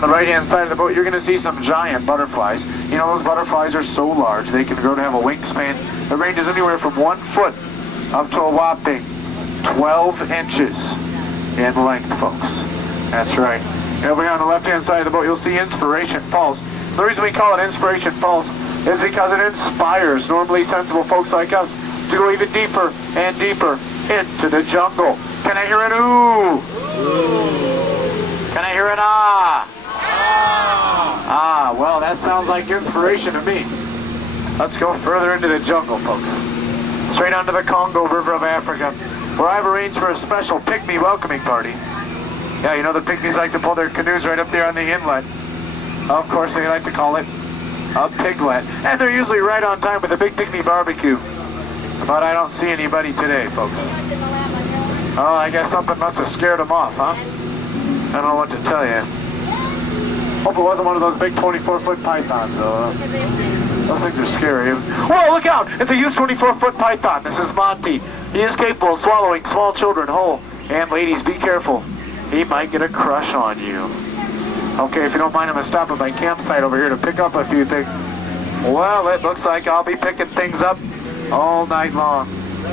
to the right-hand side of the boat, you're going to see some giant butterflies. You know, those butterflies are so large, they can grow to have a wingspan. The range is anywhere from 1 foot up to a whopping 12 inches in length, folks. That's right. And over here on the left-hand side of the boat, you'll see Inspiration Falls. The reason we call it Inspiration Falls is because it inspires normally sensible folks like us to go even deeper and deeper into the jungle. Can I hear an ooh? Can I hear an ah? Ah, well, that sounds like inspiration to me. Let's go further into the jungle, folks. Straight onto the Congo River of Africa, where I've arranged for a special pygmy welcoming party. Yeah, you know the pygmies like to pull their canoes right up there on the inlet. Of course, they like to call it a piglet. And they're usually right on time with a big pygmy barbecue. But I don't see anybody today, folks. Oh, I guess something must have scared them off, huh? I don't know what to tell you. Hope it wasn't one of those big 24-foot pythons, though. Those things are scary. Whoa, look out! It's a huge 24-foot python. This is Monty. He is capable of swallowing small children whole. And ladies, be careful. He might get a crush on you. Okay, if you don't mind, I'm going to stop at my campsite over here to pick up a few things. Well, it looks like I'll be picking things up all night long.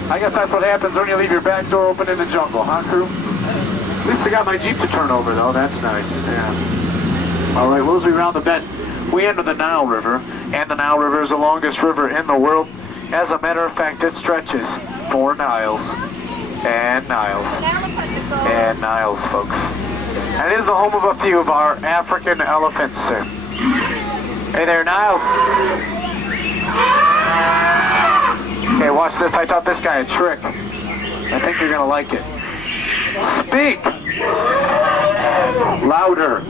I guess that's what happens when you leave your back door open in the jungle, huh, crew? At least I got my Jeep to turn over, though. That's nice, yeah. All right, well, as we round the bend, we enter the Nile River, and the Nile River is the longest river in the world. As a matter of fact, it stretches 4 Niles. And Niles. And Niles, folks. And it is the home of a few of our African elephants, sir. Hey there, Niles. Okay, watch this. I taught this guy a trick. I think you're going to like it. Speak! Louder.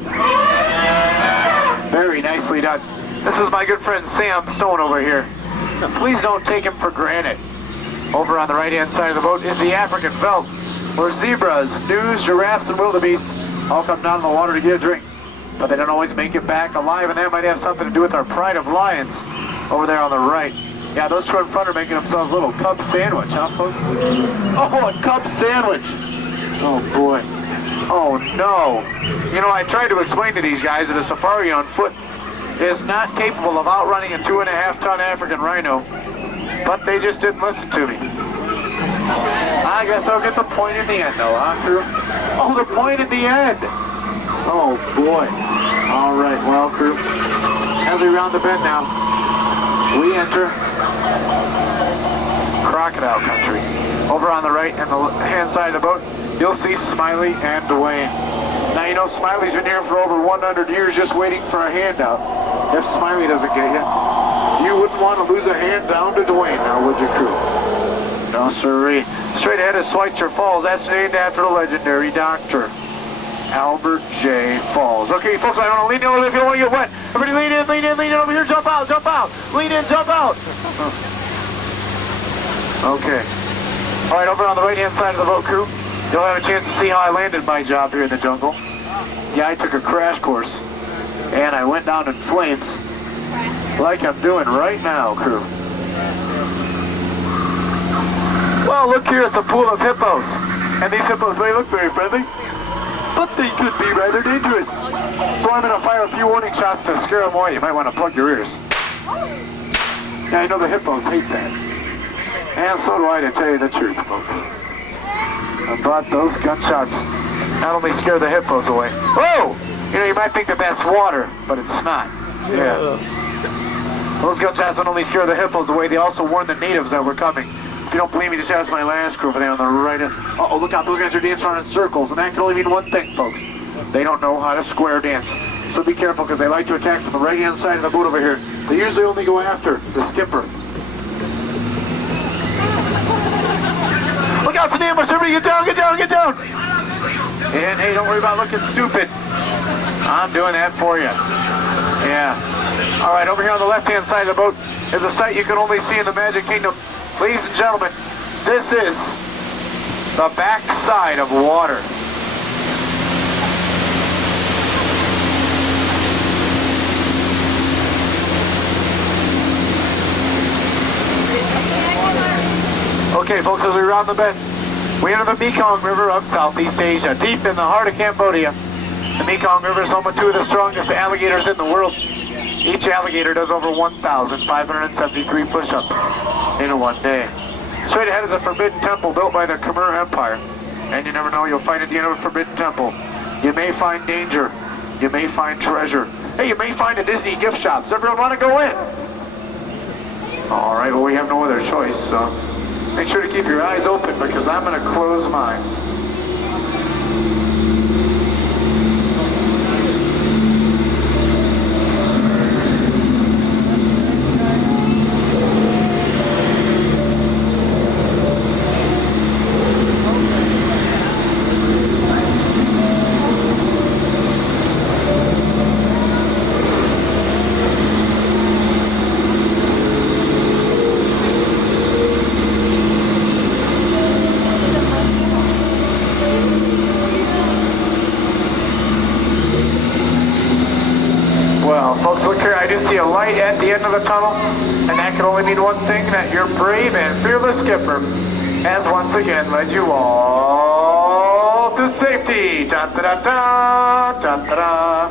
Very nicely done. This is my good friend Sam Stone over here. And please don't take him for granted. Over on the right-hand side of the boat is the African Veldt, where zebras, gnus, giraffes, and wildebeest all come down in the water to get a drink. But they don't always make it back alive, and that might have something to do with our pride of lions over there on the right. Yeah, those two in front are making themselves a little cub sandwich, huh, folks? Oh, a cub sandwich! Oh, boy. Oh, no. You know, I tried to explain to these guys that a safari on foot is not capable of outrunning a 2.5-ton African rhino, but they just didn't listen to me. I guess I'll get the point in the end, though, huh, crew? Oh, the point at the end! Oh, boy. All right, well, crew, as we round the bend now, we enter crocodile country. Over on the right and the hand side of the boat, you'll see Smiley and Dwayne. Now, you know, Smiley's been here for over 100 years just waiting for a handout. If Smiley doesn't get you, you wouldn't want to lose a hand down to Dwayne, now would you, crew? No, sirree. Straight ahead is Schweitzer Falls. That's named after the legendary doctor, Albert J. Falls. Okay, folks, I want to lean in a little bit if you don't want to get wet. Everybody lean in, lean in, lean in over here. Jump out, jump out. Lean in, jump out. Okay. All right, over on the right-hand side of the boat, crew, you'll have a chance to see how I landed my job here in the jungle. Yeah, I took a crash course, and I went down in flames like I'm doing right now, crew. Well, look here, it's a pool of hippos. And these hippos may look very friendly, but they could be rather dangerous. So I'm going to fire a few warning shots to scare them away. You might want to plug your ears. Yeah, I know the hippos hate that. And so do I, to tell you the truth, folks. But those gunshots not only scare the hippos away. Whoa! You know, you might think that that's water, but it's not. Yeah. Those gunshots don't only scare the hippos away, they also warn the natives that we're coming. If you don't believe me, just ask my last crew over there on the right. Uh-oh, look out, those guys are dancing around in circles, and that can only mean one thing, folks. They don't know how to square dance. So be careful, because they like to attack from the right-hand side of the boat over here. They usually only go after the skipper. Look out, it's an ambush, everybody get down, get down, get down! And hey, don't worry about looking stupid. I'm doing that for you. Yeah. All right, over here on the left-hand side of the boat is a sight you can only see in the Magic Kingdom. Ladies and gentlemen, this is the backside of water. Okay, folks, as we round the bend, we enter the Mekong River of Southeast Asia, deep in the heart of Cambodia. The Mekong River is home to 2 of the strongest alligators in the world. Each alligator does over 1,573 push-ups in one day. Straight ahead is a forbidden temple built by the Khmer Empire. And you never know, you'll find at the end of a forbidden temple. You may find danger. You may find treasure. Hey, you may find a Disney gift shop. Does everyone want to go in? All right, well, we have no other choice, so make sure to keep your eyes open because I'm going to close mine. Folks, look here, I do see a light at the end of the tunnel, and that can only mean one thing, that your brave and fearless skipper has once again led you all to safety. Da-da-da-da, da-da-da.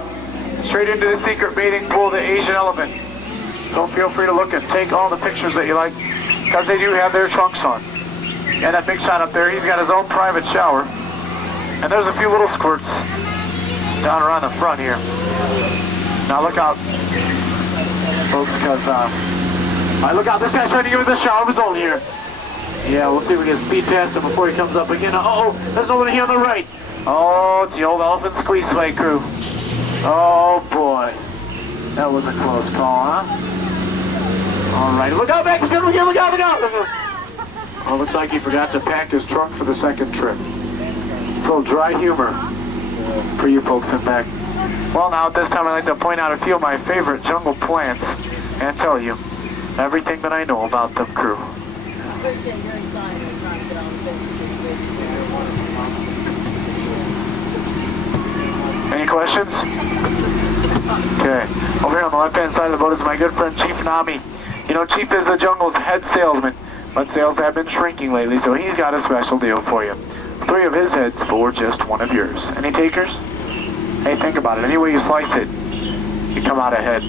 Straight into the secret bathing pool of the Asian elephant. So feel free to look and take all the pictures that you like, because they do have their trunks on. And that big shot up there, he's got his own private shower. And there's a few little squirts down around the front here. Now look out, folks, because, look out, this guy's trying to give us a shower of his own here. Yeah, we'll see if we can speed past him before he comes up again. Uh-oh, there's nobody here on the right. Oh, it's the old elephant squeeze fight crew. Oh, boy. That was a close call, huh? All right, look out, Max, look out, look out, look out. Well, looks like he forgot to pack his trunk for the second trip. A little dry humor for you folks in back. Well, now at this time I'd like to point out a few of my favorite jungle plants and tell you everything that I know about them, crew. Any questions? Okay. Over here on the left-hand side of the boat is my good friend Chief Nami. You know, Chief is the jungle's head salesman, but sales have been shrinking lately, so he's got a special deal for you. 3 of his heads for just 1 of yours. Any takers? Hey, think about it. Any way you slice it, you come out ahead.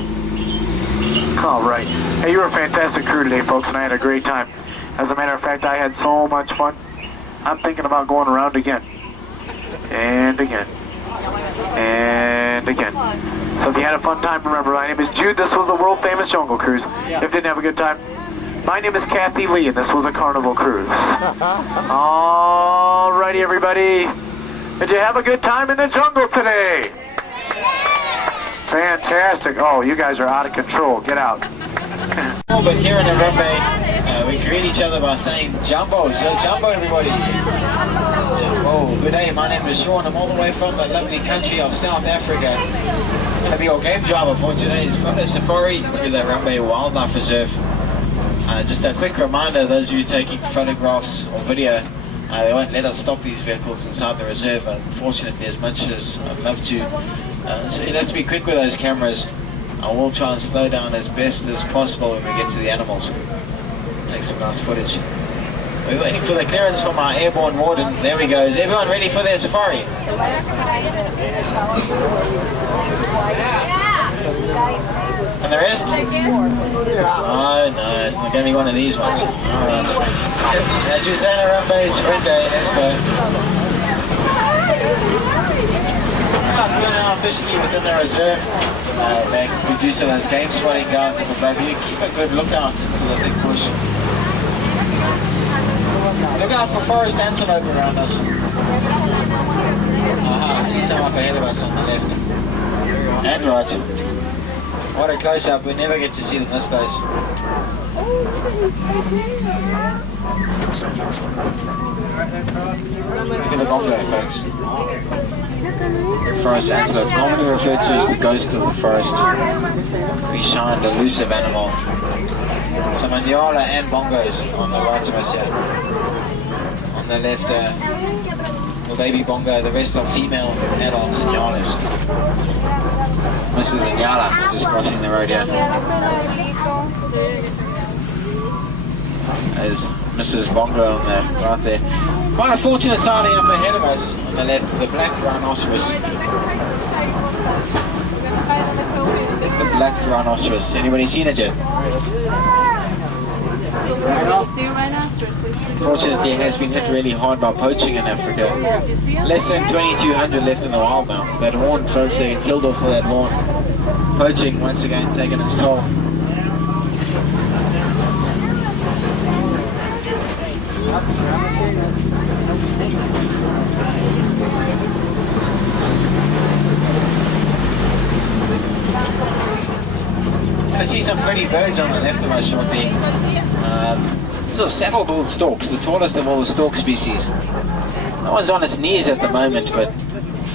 All right. Hey, you were a fantastic crew today, folks, and I had a great time. As a matter of fact, I had so much fun. I'm thinking about going around again. And again. And again. So if you had a fun time, remember, my name is Jude. This was the world-famous Jungle Cruise. If you didn't have a good time, my name is Kathy Lee, and this was a Carnival Cruise. All righty, everybody. Did you have a good time in the jungle today? Fantastic. Oh, you guys are out of control. Get out. But here in the Harambe, we greet each other by saying Jumbo. So Jumbo, everybody. Oh, good day. My name is Sean. I'm all the way from the lovely country of South Africa. I'm going to be your game driver for today's photo safari through the Harambe Wildlife Reserve. Just a quick reminder, those of you taking photographs or video, they won't let us stop these vehicles inside the reserve, unfortunately, as much as I'd love to. So you have to be quick with those cameras. I will try and slow down as best as possible when we get to the animals. Take some nice footage. We're waiting for the clearance from our airborne warden. There we go. Is everyone ready for their safari? And the rest? Oh no, it's not going to be one of these ones. Alright. As you say in Harambe, it's red day. Let's go. We're now officially within the reserve. They produce those game spotting guards up above you. Keep a good lookout into the big bush. Look out for forest antelope around us. Aha, I see some up ahead of us on the left. And right. What a close-up, we never get to see them this close. Look at the bongo, folks. The forest antelope, commonly referred to as the ghost of the forest. We shine the elusive animal. Some Nyala and bongos on the right of us here. On the left, the baby bongo, the rest are female adults and Nyalas. Mrs. Nyala just crossing the road here. There's Mrs. Bongo on the right there. Quite a fortunate sighting up ahead of us on the left, the black rhinoceros. The black rhinoceros. Anybody seen it yet? Unfortunately, it has been hit really hard by poaching in Africa. Less than 2,200 left in the wild now. That horn, folks, they get killed off for that horn. Poaching once again taking its toll. I see some pretty birds on the left of us shortly. These are saddle-billed storks, the tallest of all the stork species. No one's on its knees at the moment, but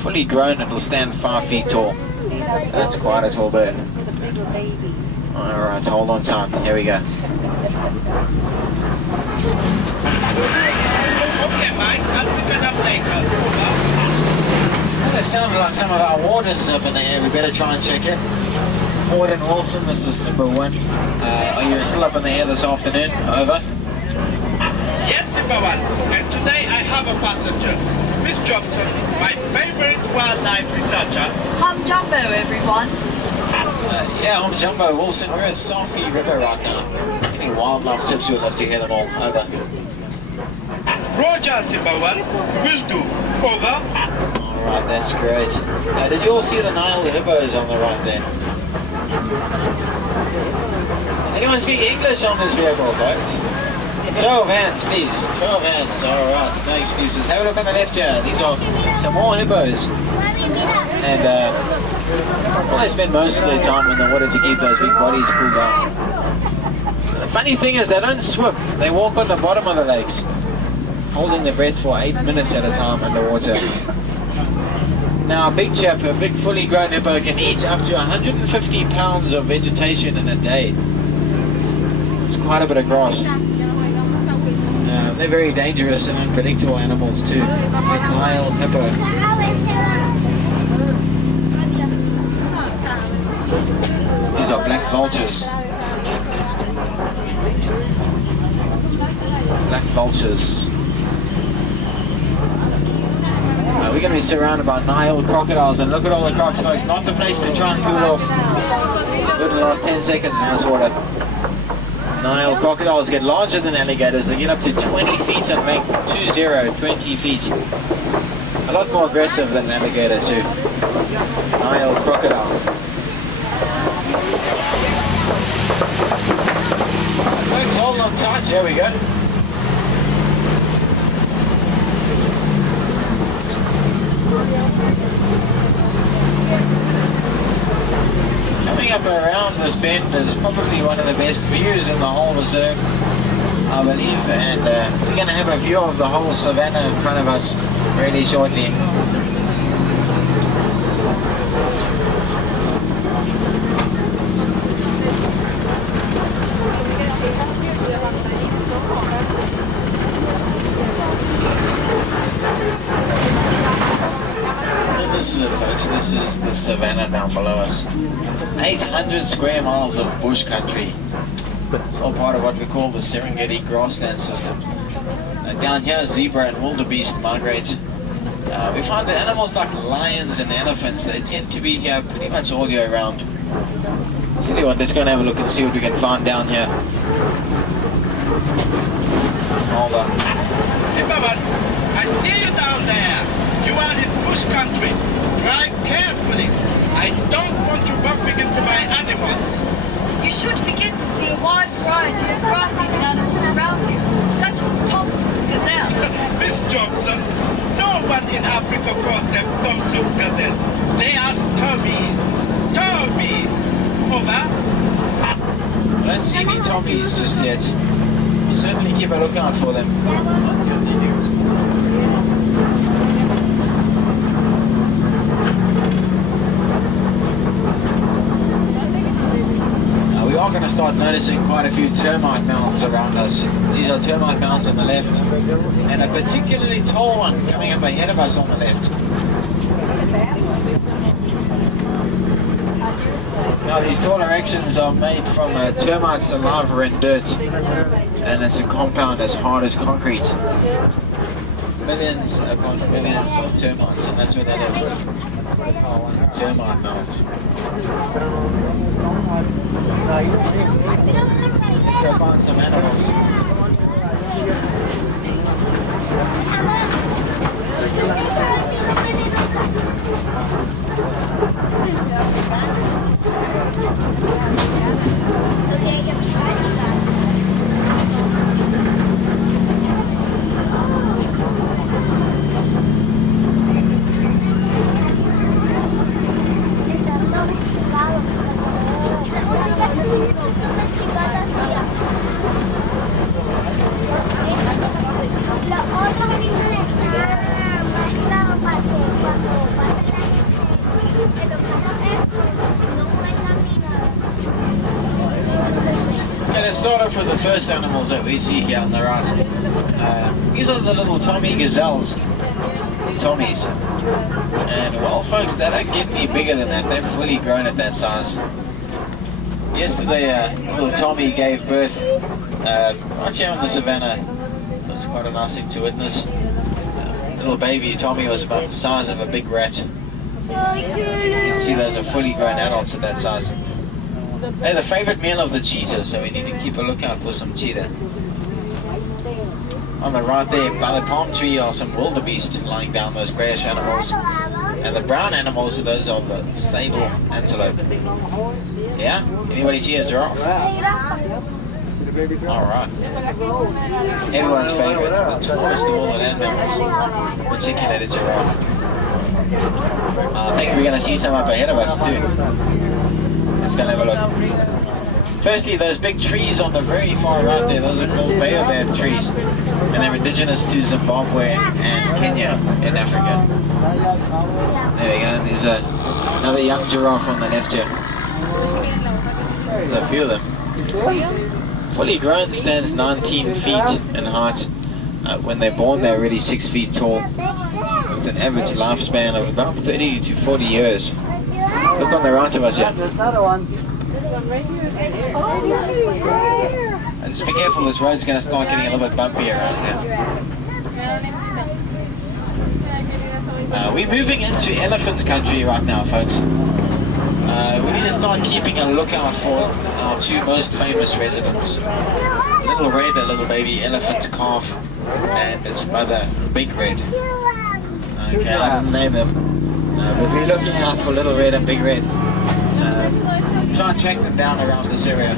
fully grown it will stand 5 feet tall. So that's quite a tall bird. Alright, hold on tight. Here we go. Okay, Mike, I'll pick it up later. That sounds like some of our wardens up in the air. We better try and check it. Warden Wilson, this is Simba 1. Are you still up in the air this afternoon? Over. Yes, Simba 1. And today I have a passenger. Miss Johnson, my favorite wildlife researcher. Hum Jumbo, everyone. Yeah, I'm Jumbo Wilson. We're at Safi River right now. Any wildlife tips? We'd love to hear them all. Over. Roger, Simba 1. Will do. Over. Alright, that's great. Did you all see the Nile hippos on the right there? Anyone speak English on this vehicle, folks? Show of hands, please. Show of hands. Alright, no excuses. Have a look on the left here. These are some more hippos. And well, they spend most of their time in the water to keep those big bodies cooled down. The funny thing is they don't swim. They walk on the bottom of the lakes, holding their breath for 8 minutes at a time underwater. Now a big chap, a big fully grown hippo can eat up to 150 pounds of vegetation in a day. It's quite a bit of grass. They're very dangerous and unpredictable animals too. Like Nile hippo. These are black vultures. Black vultures. We're going to be surrounded by Nile crocodiles, and look at all the crocs, folks. Not the place to try and cool off. Good in the last 10 seconds in this water. Nile crocodiles get larger than alligators. They get up to 20 feet and make 20 feet. A lot more aggressive than an alligator too. Nile crocodile. Folks, hold on tight. There we go. Coming up around this bend is probably one of the best views in the whole reserve, I believe, and we're going to have a view of the whole savannah in front of us really shortly. This is it, folks. This is the savannah down below us. 800 square miles of bush country. It's all part of what we call the Serengeti grassland system. Down here, zebra and wildebeest migrate. We find that animals like lions and elephants, they tend to be here pretty much all year round. Tell you what, let's go and have a look and see what we can find down here. Hold on. Timberman, I see you down there. You are in bush country. Drive carefully. I don't want you bumping into my animals. You should begin to see a wide variety of grass-eating animals around you, such as Thompson's gazelle. Miss Johnson, no one in Africa calls them Thompson's gazelle. They are Tommies. Tommies. Over. I don't see any Tommies just yet. We'll certainly keep a lookout for them. We are going to start noticing quite a few termite mounds around us. These are termite mounds on the left, and a particularly tall one coming up ahead of us on the left. Now these tall erections are made from termite saliva and dirt, and it's a compound as hard as concrete. millions upon millions of termites, and that's where they live. Termite mounds. Let's go find some animals. Let's start off with the first animals that we see here on the right. These are the little Tommy gazelles. Tommies. And well folks, they don't get any bigger than that. They've fully grown at that size. Yesterday little Tommy gave birth right here on the savannah. So it's quite a nice thing to witness. Little baby Tommy was about the size of a big rat. You can see those are fully grown adults at that size. They're the favorite meal of the cheetah, so we need to keep a lookout for some cheetah. On the right there, by the palm tree, are some wildebeest lying down, those greyish animals. And the brown animals, those are the sable antelope. Yeah? Anybody see a giraffe? Alright. Everyone's favourite, the tallest of all the land mammals, particularly the giraffe. I think we're going to see some up ahead of us too. Let's go and have a look. Firstly, those big trees on the very far right there, those are called baobab trees. And they're indigenous to Zimbabwe and Kenya in Africa. There we go, there's another young giraffe on the left here. There's a few of them. Fully grown stands 19 feet in height. When they're born, they're already 6 feet tall, with an average lifespan of about 30 to 40 years. Look on the right of us here. Just be careful, this road's going to start getting a little bit bumpy around here. We're moving into elephant country right now, folks. We need to start keeping a lookout for our two most famous residents. Little Red, a little baby elephant calf, and its mother, Big Red. Okay, I didn't name them. But we're looking out for Little Red and Big Red. Try and track them down around this area.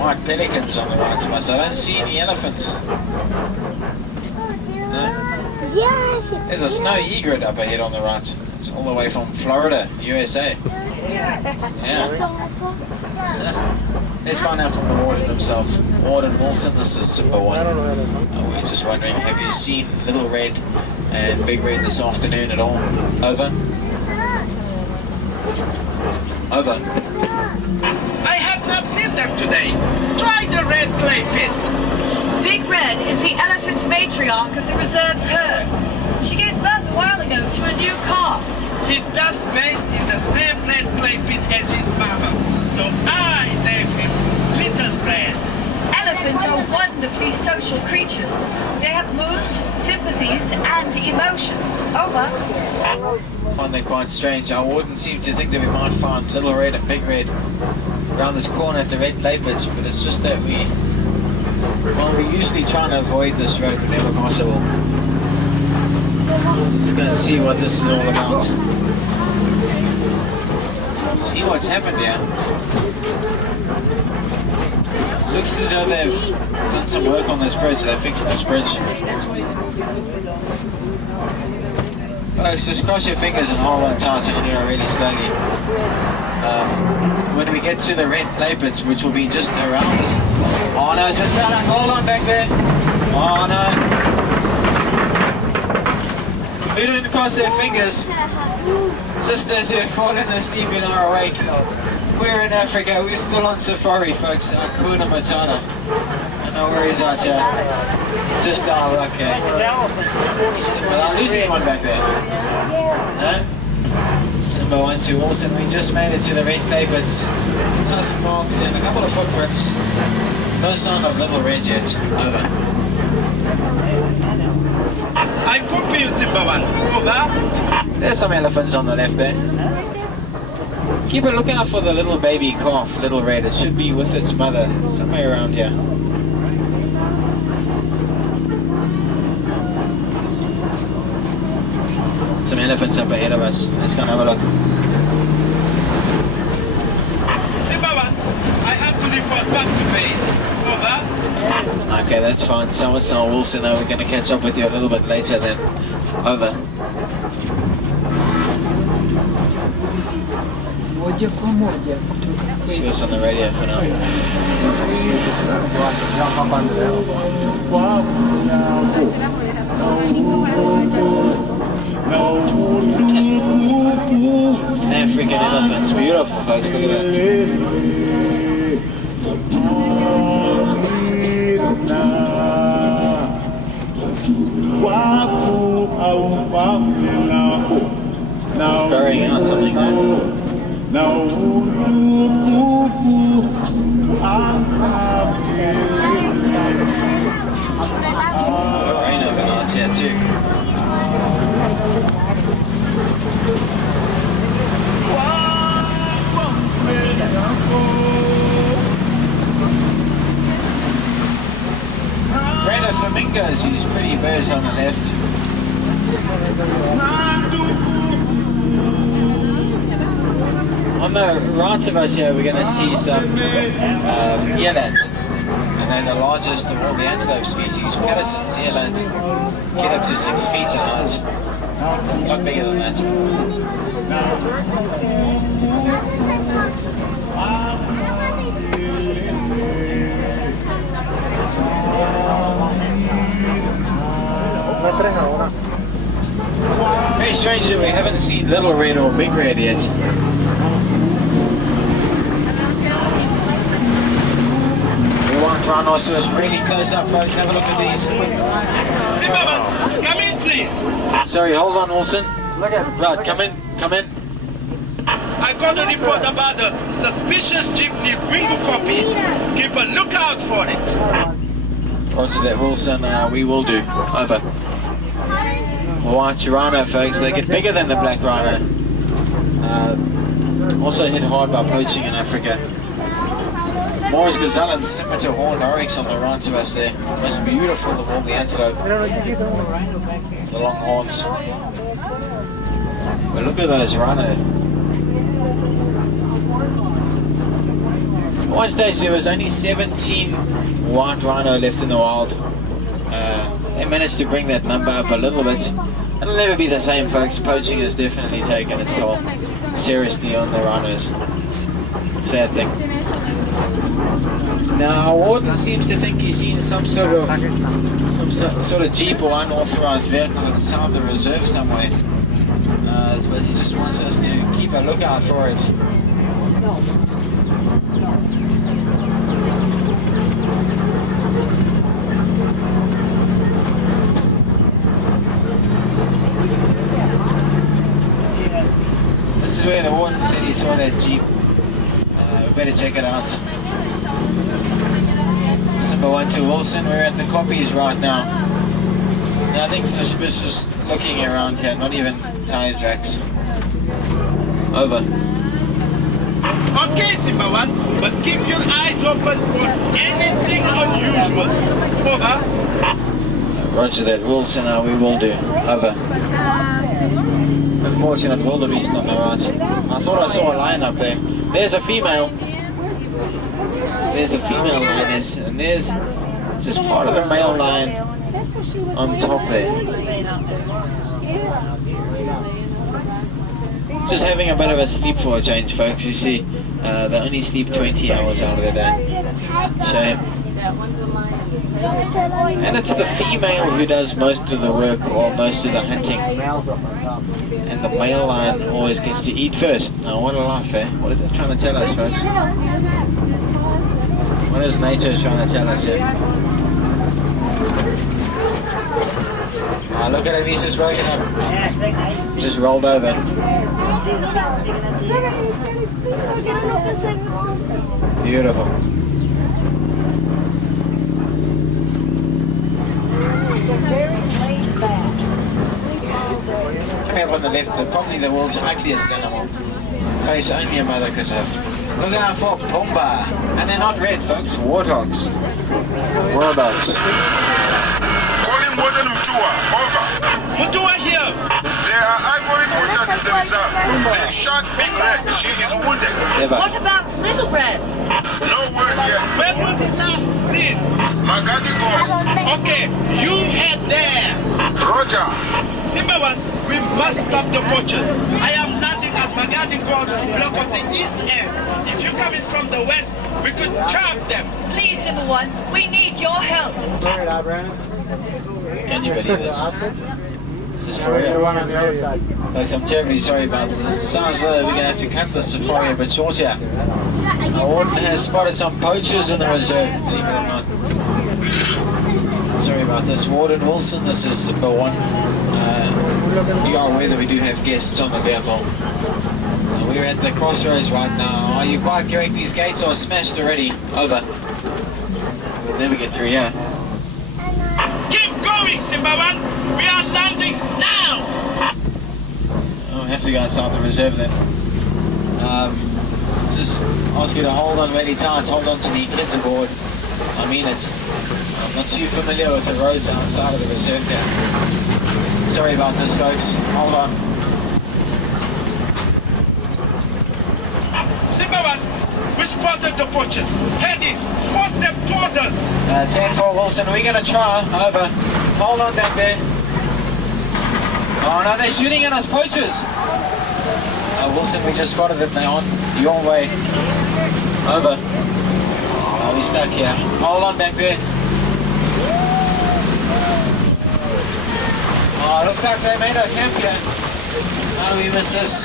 White pelicans on the right of us. I don't see any elephants. No. There's a snow egret up ahead on the right. It's all the way from Florida, USA. Yeah. Let's find out from the warden himself. Warden Wilson, this is Simba 1. We're just wondering, have you seen Little Red and Big Red this afternoon at all? Over? Over. I have not seen them today. Try the red clay pit. Big Red is the elephant matriarch of the reserve's herd. She gave birth a while ago to a new calf. He does bathe in the same red clay pit as his mama. So I named him Little Red. Elephants are wonderfully social creatures. They have moods, sympathies, and emotions. Over. I find that quite strange. Our warden seemed to think that we might find Little Red and Big Red around this corner at the red clay pits, but it's just that we usually try to avoid this road whenever possible. Just going to see what this is all about. See what's happened here. Looks as though they've done some work on this bridge. They fixed this bridge. Folks, just cross your fingers and hold on tight and here really slowly. When we get to the red clay pits, which will be just around this. Oh no, just hold on back there. Oh no. They don't cross their fingers. Just as they're falling asleep and are awake. We're in Africa, we're still on safari, folks. Hakuna Matata. No worries out here. Just okay. But I'm losing one back there. No? Simba 1-2 Wilson. We just made it to the red pavements, tusk marks and a couple of footprints. No sign of Little Red yet. Over. I copy you, Simba 1. Over. There's some elephants on the left there. Keep a lookout for the little baby calf, Little Red. It should be with its mother, somewhere around here. Some elephants up ahead of us. Let's go and have a look. Simba 1, I have to report back to base. Over. Okay, that's fine. So Wilson, we're going to catch up with you a little bit later then. Over. See what's on the radio for now. African elephants, beautiful folks, look at that. Burying out something there. Rain overnight here too. Greater flamingos, these pretty birds on the left. On the right of us here, we're going to see some earlats, and they're the largest of all the antelope species. Patterson's earlats get up to 6 feet in height, a lot bigger than that. Very strange that we haven't seen Little Red or Big Red yet. We want rhinoceros really close up, folks. Have a look at these. Simba 1, come in, please. Sorry, hold on, Wilson. Look at right, come in, come in. I got a report about a suspicious jeepney Gringo copy. Keep a lookout for it. Roger that, Wilson. We will do. Over. White rhino, folks. They get bigger than the black rhino. Also hit hard by poaching in Africa. Morris gazelle and scimitar horned oryx on the right of us there. Most beautiful of all the antelope. The long horns. But look at those rhino. At one stage there was only 17 white rhino left in the wild. They managed to bring that number up a little bit. It'll never be the same, folks. Poaching has definitely taken its toll seriously on the rhinos. Sad thing. Now, Walt seems to think he's seen some sort of jeep or unauthorized vehicle inside the reserve somewhere. But he just wants us to keep a lookout for it. This is where the warden said he saw that jeep. We better check it out. Simba 1-2 Wilson, we're at the copies right now. Nothing suspicious looking around here, not even tire tracks. Over. Okay, Simba 1, but keep your eyes open for anything unusual. Over. Roger that, Wilson, we will do. Over. Unfortunate wildebeest on the right. I thought I saw a lion up there. There's a female. There's a female lioness, and there's just part of the male lion on top there. Just having a bit of a sleep for a change, folks. You see, they only sleep 20 hours out of the day. Shame. And it's the female who does most of the work or most of the hunting. And the male lion always gets to eat first. Now, what a life, eh? What is it trying to tell us, folks? What is nature trying to tell us here? Look Look at him, he's just woken up. Just rolled over. Beautiful. Coming up on the left, probably the world's ugliest animal. Face only a mother could have. Look out for Pumba. And they're not red, folks. Warthogs. Warthogs. Calling Warden Mutua, over. Mutua here. There are ivory poachers in the reserve. They shot Big Red. She is wounded. What about Little Red? No word yet. When was it last seen? Magadi gone. Okay, you head there. Roger. Zimmerman, we must stop the poachers. I am landing at Magadi Ground block of the east end. If you come in from the west, we could charge them. Please, Symbol 1, we need your help. Can you believe this? This is for real. Folks, I'm terribly sorry about this. It sounds like we're going to have to cut the safari a bit shorter. Our warden has spotted some poachers in the reserve, believe it or not. Sorry about this. Warden Wilson, this is Symbol 1. You are aware that we do have guests on the vehicle. We're at the crossroads right now. Are you quite correct? These gates are smashed already. Over. We'll never get through here. Keep going, Zimmerman. We are landing now. Oh, I have to go inside the reserve then. Just ask you to hold on really tight. Hold on to the kids aboard. I mean it. I'm not too familiar with the roads outside of the reserve here. Sorry about this, folks. Hold on. Zimmerman, we spotted the poachers. Headies, force them toward us. 10-4 Wilson, we're going to try. Over. Hold on back there. Oh no, they're shooting at us, poachers. Wilson, we just spotted them. They're on your way. Over. Oh, we're stuck here. Hold on back there. Oh, looks like they made our camp here. Oh, we missed this.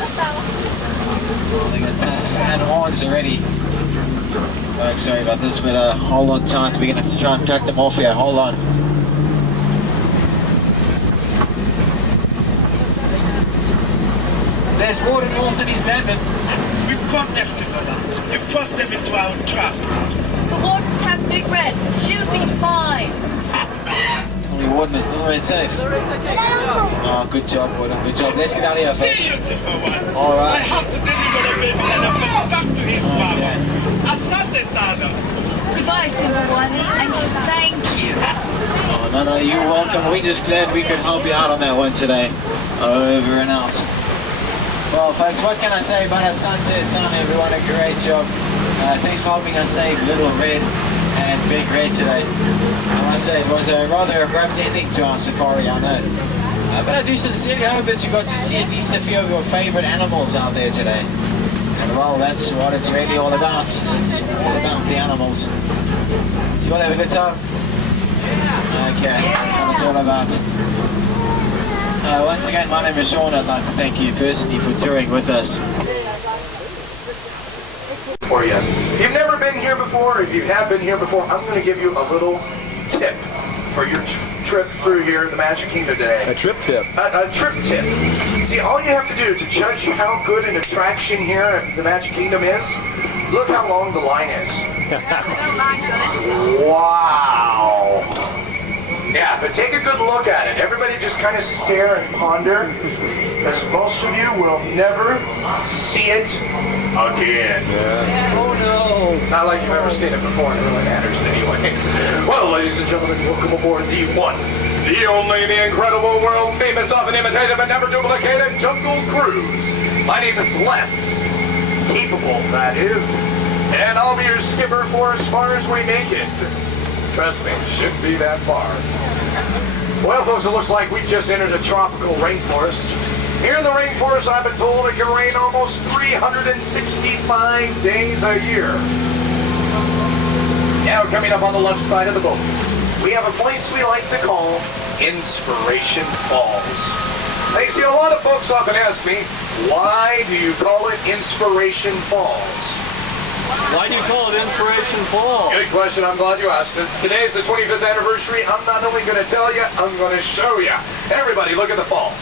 They got tusks and horns already. Oh, sorry about this, but hold on tight. We're going to have to try and track them off here. Hold on. There's Warden Wilson, he's landed. We caught them, Zimmerman. You forced them into our trap. The Wardens have Big Red. She'll be fine. Only Warden is Little Red safe. Oh, good job, Warden. Good job. Let's get out of here, folks. See you, Zimmerman. All I right. have to deliver the baby elephant back to his father. Asante, Sada. Goodbye, Symbol 1, and thank you. Oh, no, you're welcome. We're just glad we could help you out on that one today. Over and out. Well, folks, what can I say about Asante, son? Everyone, a great job. Thanks for helping us save Little Red and Big Red today. I must say, it was a rather abrupt ending to our safari, I know. But I do sincerely hope that you got to see at least a few of your favorite animals out there today. And well, that's what it's really all about. It's all about the animals. You want to have a good time? Okay, that's what it's all about. Once again, my name is Sean. I'd like to thank you personally for touring with us. For you. If you've never been here before, if you have been here before, I'm going to give you a little tip for your trip through here in the Magic Kingdom today. A trip tip. A trip tip. See, all you have to do to judge how good an attraction here at the Magic Kingdom is, look how long the line is. Wow. Yeah, but take a good look at it. Everybody just kind of stare and ponder, because most of you will never see it again. Yeah. Oh no! Not like you've ever seen it before, it really matters anyways. Well, ladies and gentlemen, welcome aboard the one, the only, the incredible, world famous, often imitated, but never duplicated Jungle Cruise. My name is Les, capable, that is, and I'll be your skipper for as far as we make it. Trust me, it shouldn't be that far. Well, folks, it looks like we just entered a tropical rainforest. Here in the rainforest, I've been told it can rain almost 365 days a year. Now, coming up on the left side of the boat, we have a place we like to call Inspiration Falls. Now, you see, a lot of folks often ask me, why do you call it Inspiration Falls? Why do you call it Inspiration Falls? Good question. I'm glad you asked. Since today is the 25th anniversary, I'm not only going to tell you, I'm going to show you. Everybody, look at the falls.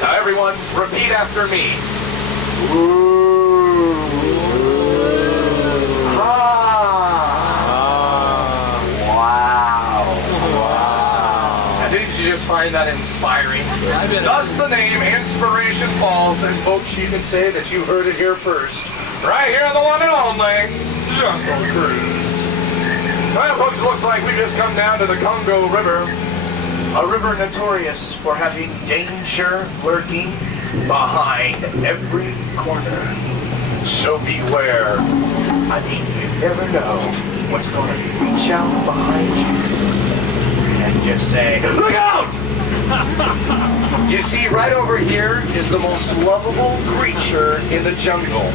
Now, everyone, repeat after me. Ooh. Didn't you just find that inspiring? Thus the name Inspiration Falls, and folks, you can say that you heard it here first. Right here on the one and only Jungle Cruise. Well, folks, it looks like we just come down to the Congo River. A river notorious for having danger lurking behind every corner. So beware. I mean, you never know what's going to reach out behind you. And just say, look out! You see, right over here is the most lovable creature in the jungle,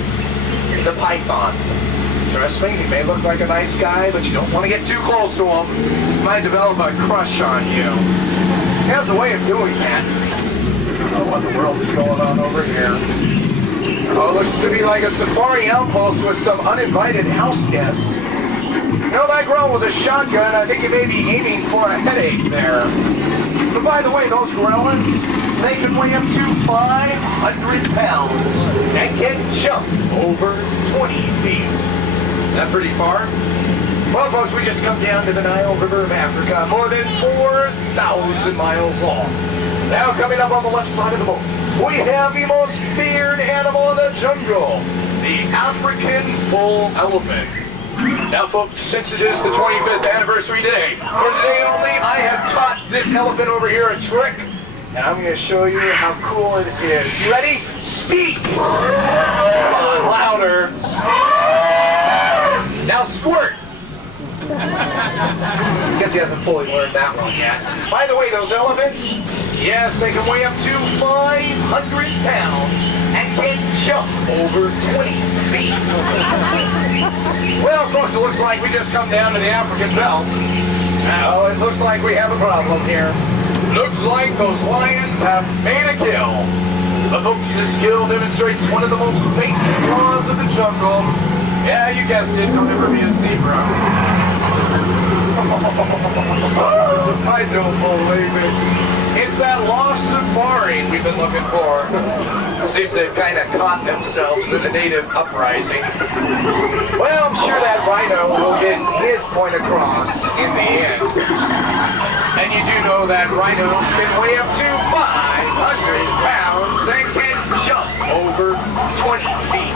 the python. Trust me, he may look like a nice guy, but you don't want to get too close to him. He might develop a crush on you. He has a way of doing that. I don't know what the world is going on over here. Oh, it looks to be like a safari outpost with some uninvited house guests. You know, that girl with a shotgun, I think he may be aiming for a headache there. But by the way, those gorillas, they can weigh up to 500 pounds and can jump over 20 feet. Isn't that pretty far? Well, folks, we just come down to the Nile River of Africa, more than 4,000 miles long. Now, coming up on the left side of the boat, we have the most feared animal in the jungle, the African bull elephant. Now, folks, since it is the 25th anniversary day, for today only, I have taught this elephant over here a trick, and I'm going to show you how cool it is. You ready? Speak! Come on, louder. Now, squirt! Guess he hasn't fully learned that one yet. By the way, those elephants, yes, they can weigh up to 500 pounds and can jump over 20 feet. Well, folks, it looks like we just come down to the African belt. Now, it looks like we have a problem here. Looks like those lions have made a kill. But folks, this kill demonstrates one of the most basic laws of the jungle. Yeah, you guessed it, don't ever be a zebra. I don't believe it. It's that lost safari we've been looking for. Seems they've kind of caught themselves in a native uprising. Well, I'm sure that rhino will get his point across in the end. And you do know that rhinos can weigh up to 500 pounds and can jump over 20 feet.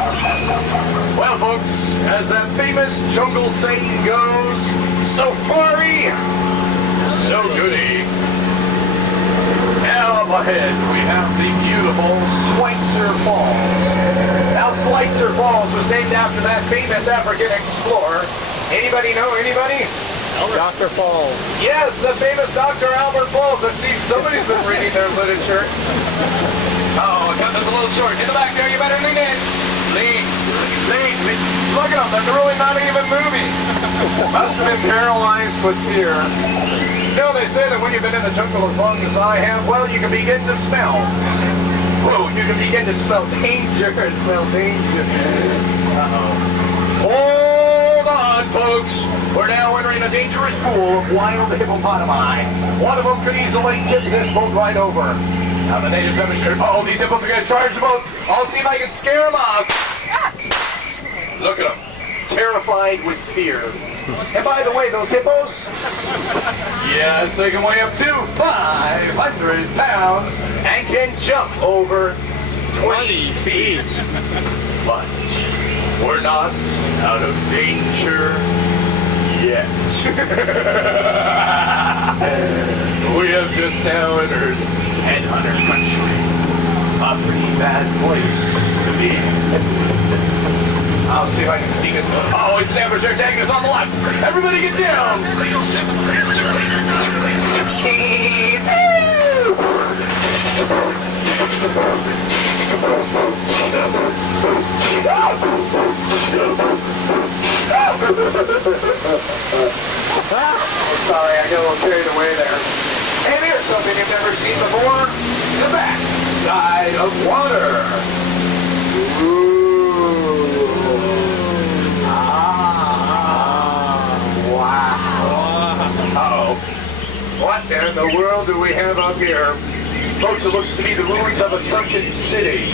Well, folks, as that famous jungle saying goes, safari, so goody. Now up ahead, we have the beautiful Schweitzer Falls. Now, Schweitzer Falls was named after that famous African explorer. Anybody know anybody? Dr. Falls. Yes, the famous Dr. Albert Falls. Let's see, somebody's been reading their literature. Oh, I got this a little short. In the back there, you better lean in. Lean. Look at them, they're really not even moving. Must have been paralyzed with fear. You know, they say that when you've been in the jungle as long as I have, well, you can begin to smell. Whoa, you can begin to smell danger. Smell danger. Uh-oh. Hold on, folks. We're now entering a dangerous pool of wild hippopotami. One of them could easily tip this boat right over. Now the natives demonstrate. Oh, these hippos are going to charge the boat. I'll see if I can scare them off. Look at them. Terrified with fear. And by the way, those hippos, yes, they can weigh up to 500 pounds and can jump over 20 feet. But we're not out of danger yet. We have just now entered Headhunter Country. A pretty bad place to be. I'll see if I can sneak it. Oh, it's never sure taking us on the left. Everybody get down. Oh, sorry, I got a little carried away there. And here's something you've never seen before. The back side of water. Ooh. What in the world do we have up here? Folks, it looks to be the ruins of a sunken city.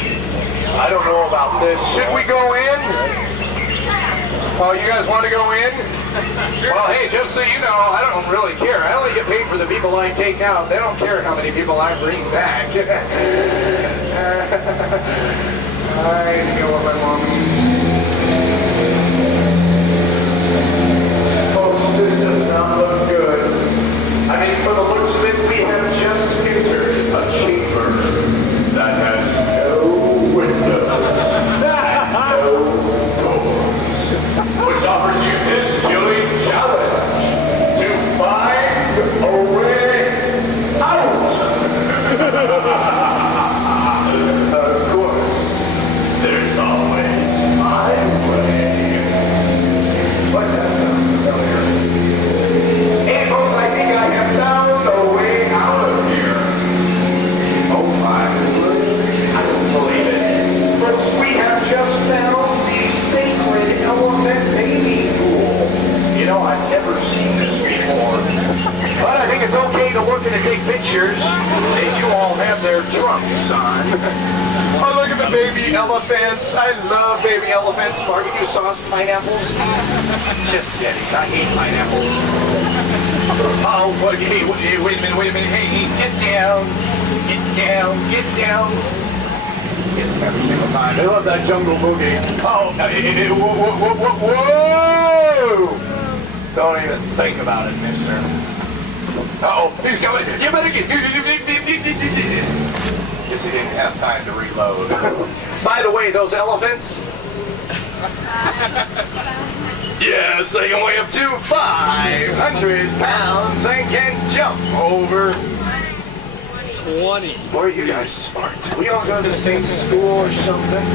I don't know about this. Should we go in? Oh, you guys want to go in? Well, hey, just so you know, I don't really care. I only get paid for the people I take out. They don't care how many people I bring back. I need to go with my mom. Folks, this does not look good. I mean, for the looks of it, we have just entered a chamber that has no windows and no doors, which offers you this chilling challenge to find a way out. Of course, there's always my way. What's that sound familiar? Hey folks, I think I have found a way out of here. Oh my word, I don't believe it. Folks, we have just found the sacred elephant bathing pool. You know, I've never seen this before. But I think it's okay to look and to take pictures. They do all have their trunks on. Oh, look at the baby elephants. I love baby elephants. Barbecue sauce, pineapples. Just kidding. I hate pineapples. Oh, hey, wait a minute. Hey, get down. Get down. It's every single time. I love that jungle boogie. Oh, whoa! Don't even think about it, mister. Uh-oh, he's coming. You better get... Guess he didn't have time to reload. By the way, those elephants... Yes, they can weigh up to 500 pounds and can jump over 20. Boy, you guys smart. We all go to the same school or something.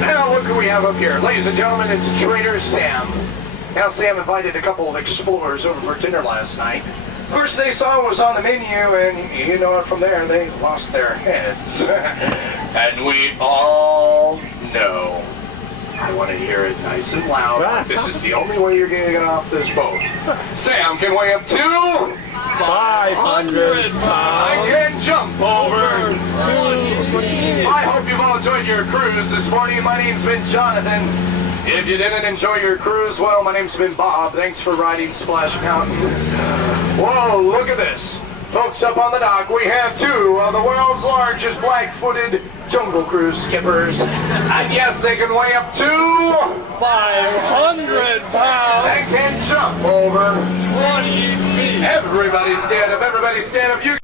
Now, what do we have up here? Ladies and gentlemen, it's Trader Sam. Now, Sam invited a couple of explorers over for dinner last night. First they saw what was on the menu, and you know, from there, they lost their heads. And we all know. I want to hear it nice and loud. This is the only way you're going to get off this boat. Sam can weigh up to 500 pounds. I can jump over 2. I hope you've all enjoyed your cruise this morning. My name's been Jonathan. If you didn't enjoy your cruise, well, my name's been Bob. Thanks for riding Splash Mountain. Whoa, look at this. Folks, up on the dock, we have 2 of the world's largest black-footed jungle cruise skippers. And yes, they can weigh up to 500 pounds. and can jump over 20 feet. Everybody stand up, everybody stand up. You.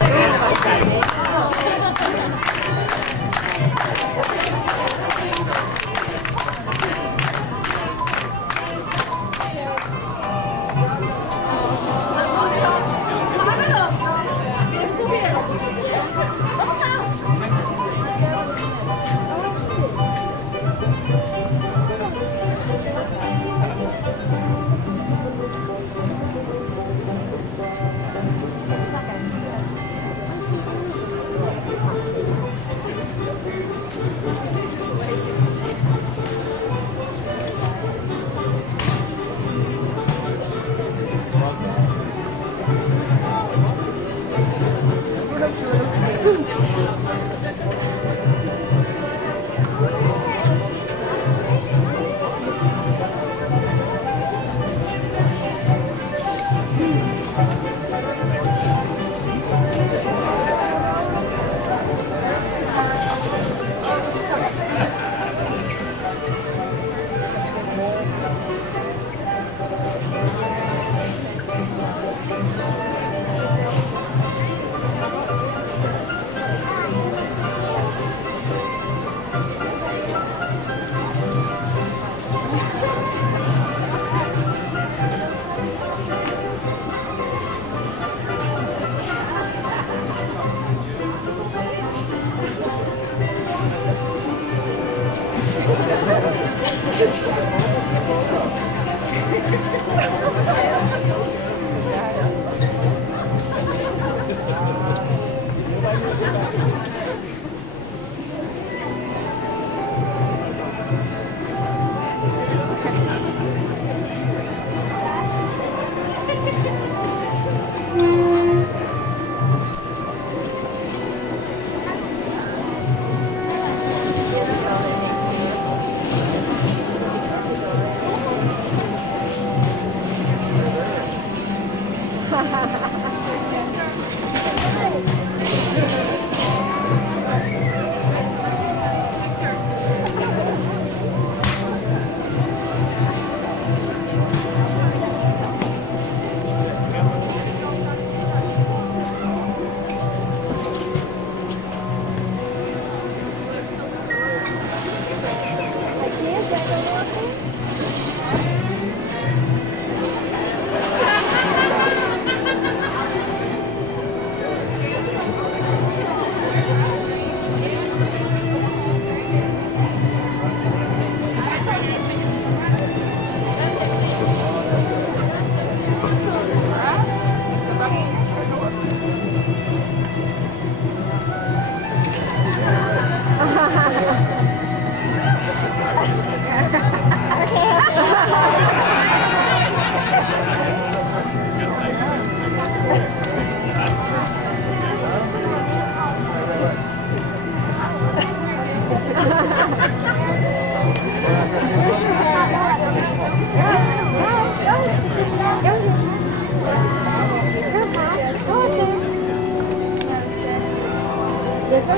Oh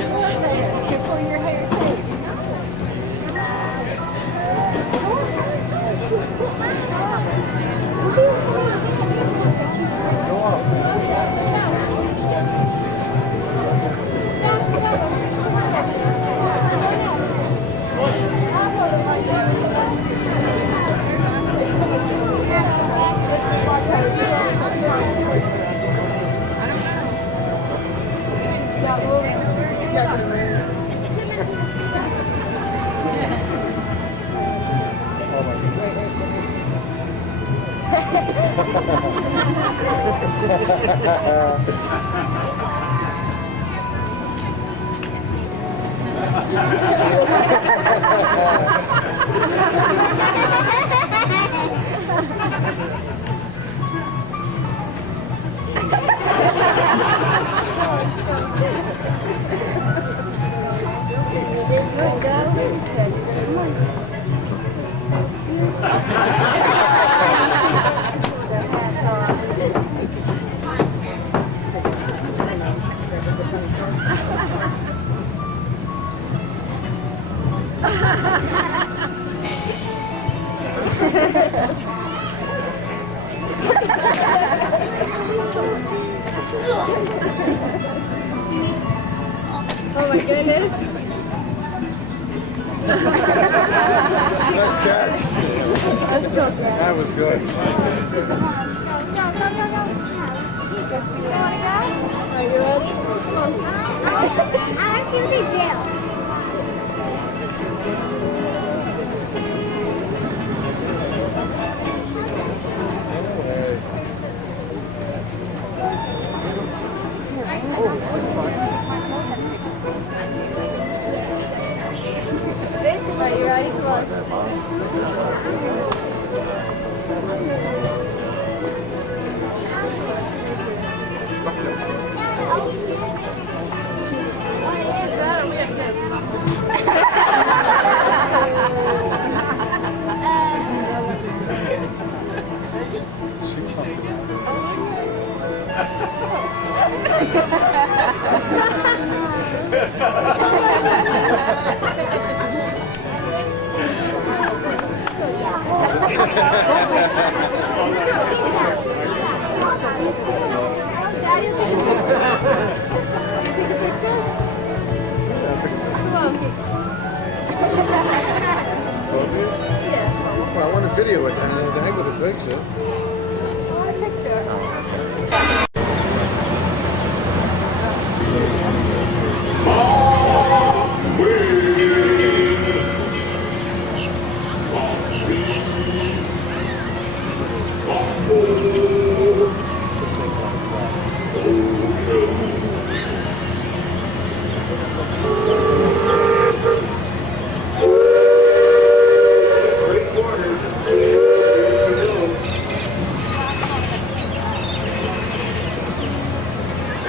my goodness. Nice catch. Let's go, Dad. That was good. Are you ready? I want to see Bill. Are you ready? Come on. Well, I want to video it. The heck with a picture. I want a picture.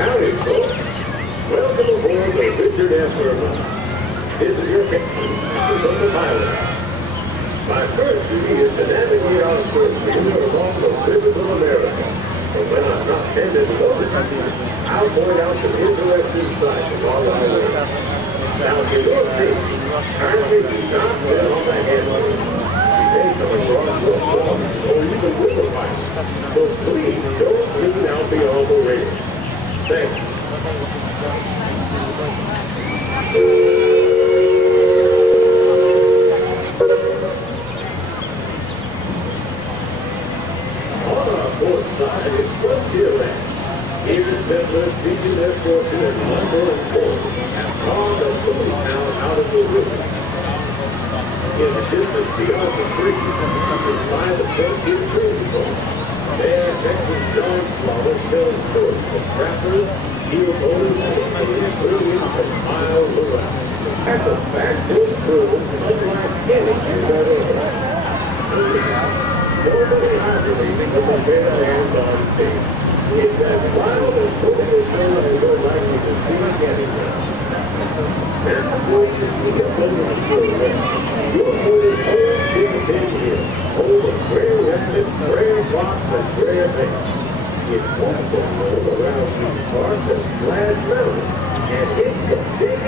Howdy, folks. Welcome aboard the Richard F. Irma. This is your captain, the pilot. My first duty is to navigate our first finger along the rivers of America. And when I'm not headed over, I'll point out some interesting sights along our way. Now, if you're safe, kindly do not sit on the handle. You may come across the wall or even river pipes. So please don't lean out beyond the rail. Thanks. On our port side is Frontier Land. Here settlers seeking their fortune in lumber and coal have carved a little town out of the river. In the distance beyond the creek, you can find the Frontier Trading Post. There, Texas John Flowers tells stories of trappers, steel owners, and brilliant and miles around. That's a fact that's proven unlike any you've ever heard. Nobody hibernating with a bare hands on stage. It's as wild as totally sure as you're likely to see anywhere. Now, boys, you see a little children. You're holding old Big Ben here, home of rare remnants, rare blocks, and rare things. It's also known around these parts as Glad Mountain, and it's a big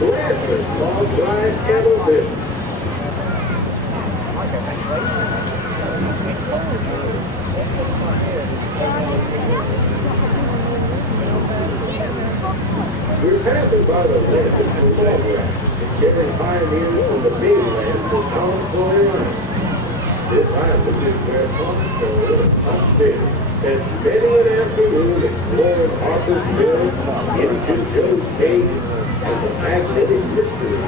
Glasses, long-drive camel fish. We're passing by the land of Florida, carrying pioneers from the mainland to South Florida. This island is where Monster touched in, and many an afternoon exploring Arthur's Mill, into Joe's Cave, and the magnetic mystery.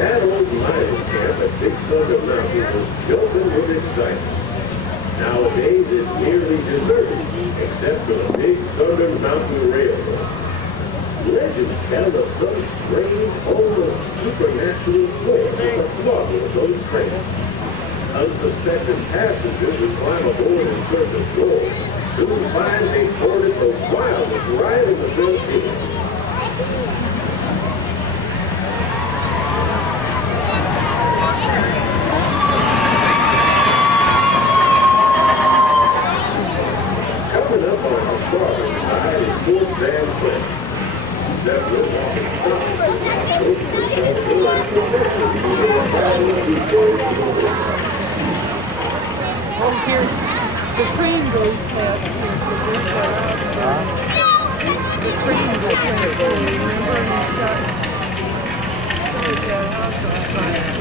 That old mining camp at Big Thunder Mountain was jumping with excitement. Nowadays, it's nearly deserted, except for the Big Thunder Mountain Railroad. Legends tell of some strange, almost supernatural force at the throttle of those trains. Unsuspecting passengers who climb aboard in search of gold soon find they boarded the wildest ride in the Philippines. Coming up on the starboard side is Fort Van Flint. Several walking stops here's the train goes past here. The train goes past here. Remember, there's that house on fire.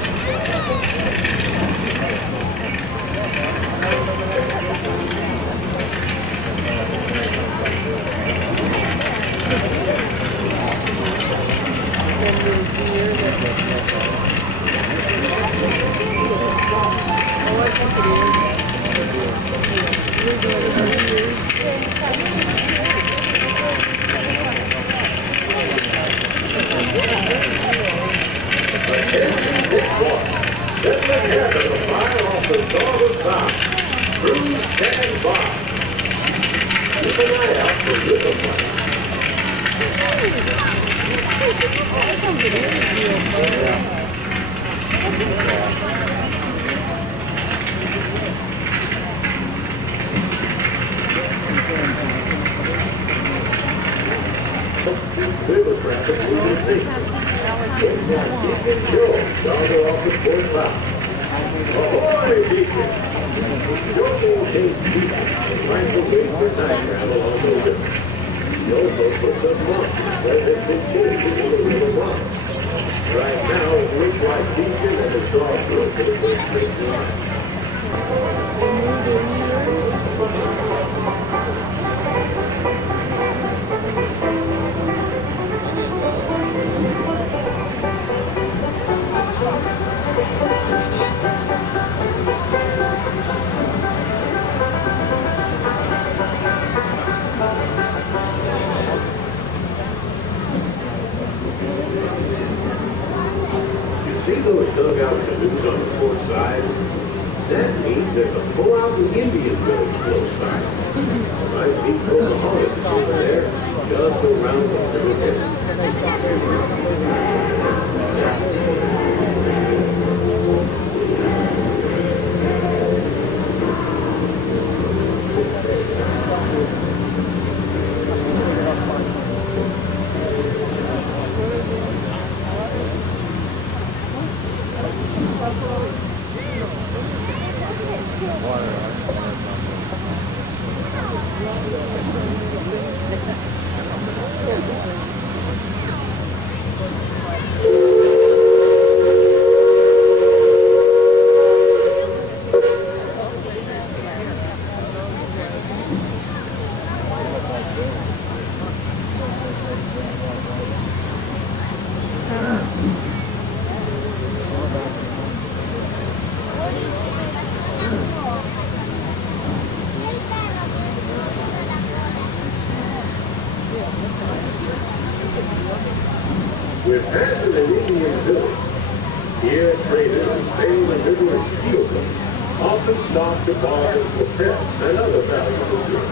Here, traders and sail and vigorous steel boats often stop to bargain for pelts and other valuable goods.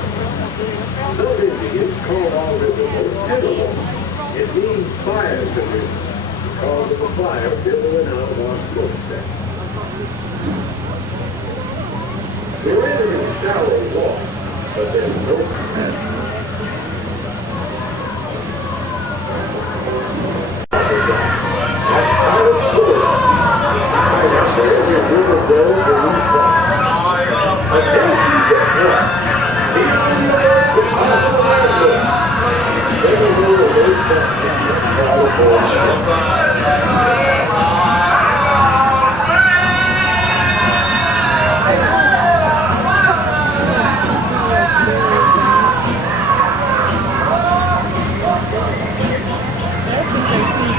Some Indians call all river boats antelope. It means fire division because of the fire billowing out of our smokestack. We're entering shallow water, but there's no capacity. That's private storage. Right after every river goes to each spot. A day you get one. These are the words of possible landlords. Never know the road traffic in California.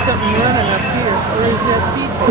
Something running up here, or is that people?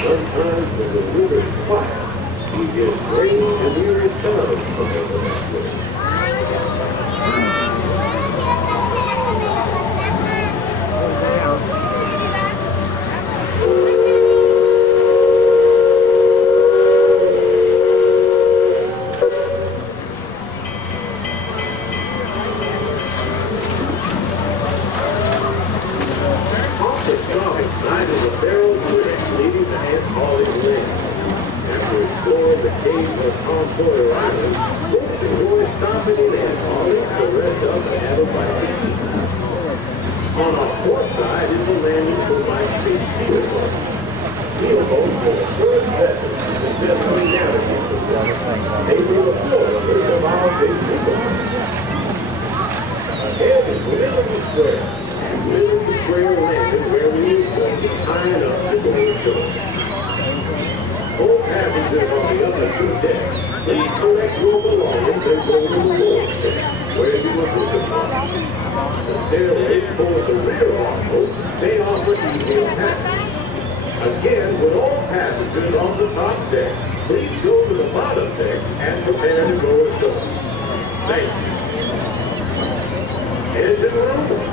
Sometimes when the river's quiet, you get great and eerie sounds from over that way. Again, with all passengers on the top deck, please go to the bottom deck and prepare to go ashore. Thank you. Engine room.